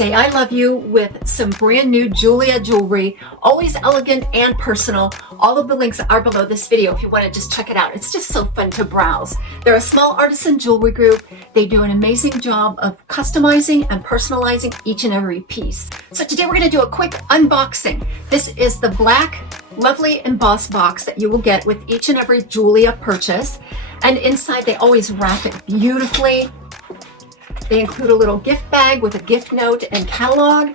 Say I love you with some brand new Jeulia jewelry, always elegant and personal. All of the links are below this video if you want to just check it out. It's just so fun to browse. They're a small artisan jewelry group. They do an amazing job of customizing and personalizing each and every piece. So today we're going to do a quick unboxing. This is the black, lovely embossed box that you will get with each and every Jeulia purchase. And inside they always wrap it beautifully. They include a little gift bag with a gift note and catalog.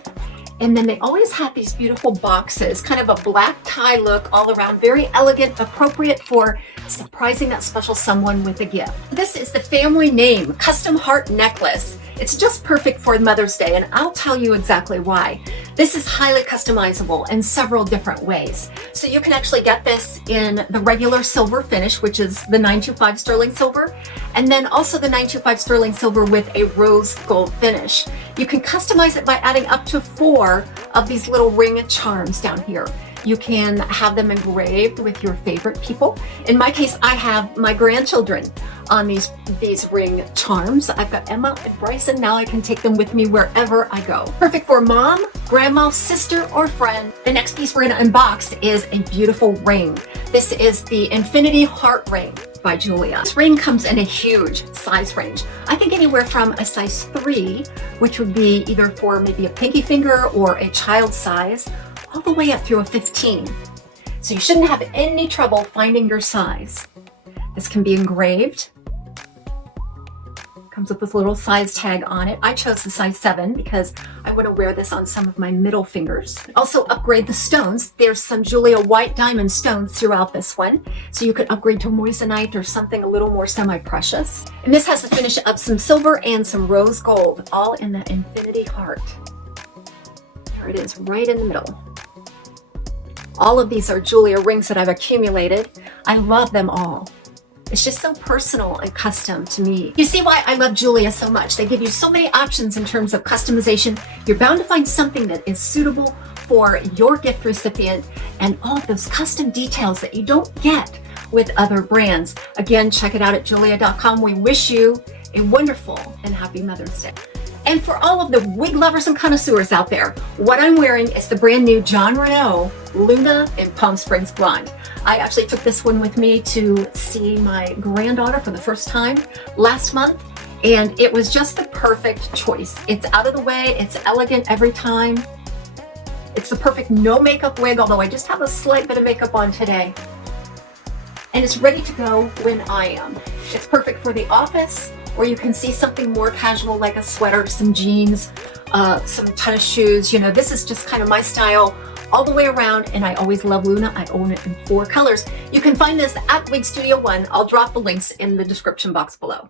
And then they always have these beautiful boxes, kind of a black tie look all around, very elegant, appropriate for surprising that special someone with a gift. This is the family name, Custom Heart Necklace. It's just perfect for Mother's Day, and I'll tell you exactly why. This is highly customizable in several different ways. So you can actually get this in the regular silver finish, which is the 925 sterling silver, and then also the 925 sterling silver with a rose gold finish. You can customize it by adding up to 4 of these little ring charms down here. You can have them engraved with your favorite people. In my case, I have my grandchildren on these ring charms. I've got Emma and Bryson. Now I can take them with me wherever I go. Perfect for mom, grandma, sister, or friend. The next piece we're gonna unbox is a beautiful ring. This is the Infinity Heart Ring by Jeulia. This ring comes in a huge size range. I think anywhere from a size 3, which would be either for maybe a pinky finger or a child size, all the way up through a 15. So you shouldn't have any trouble finding your size. This can be engraved. Comes with this little size tag on it. I chose the size 7 because I want to wear this on some of my middle fingers. Also upgrade the stones. There's some Jeulia white diamond stones throughout this one. So you could upgrade to moissanite or something a little more semi-precious. And this has the finish of some silver and some rose gold, all in the infinity heart. There it is, right in the middle. All of these are Jeulia rings that I've accumulated. I love them all. It's just so personal and custom to me. You see why I love Jeulia so much. They give you so many options in terms of customization. You're bound to find something that is suitable for your gift recipient and all of those custom details that you don't get with other brands. Again, check it out at Jeulia.com. We wish you a wonderful and happy Mother's Day. And for all of the wig lovers and connoisseurs out there, what I'm wearing is the brand new Jon Renau Luna in Palm Springs Blonde. I actually took this one with me to see my granddaughter for the first time last month, and it was just the perfect choice. It's out of the way, it's elegant every time. It's the perfect no makeup wig, although I just have a slight bit of makeup on today. And it's ready to go when I am. It's perfect for the office, or you can see something more casual like a sweater, some jeans, some tennis shoes. You know, this is just kind of my style all the way around, and I always love Luna. I own it in 4 colors. You can find this at Wig Studio One. I'll drop the links in the description box below.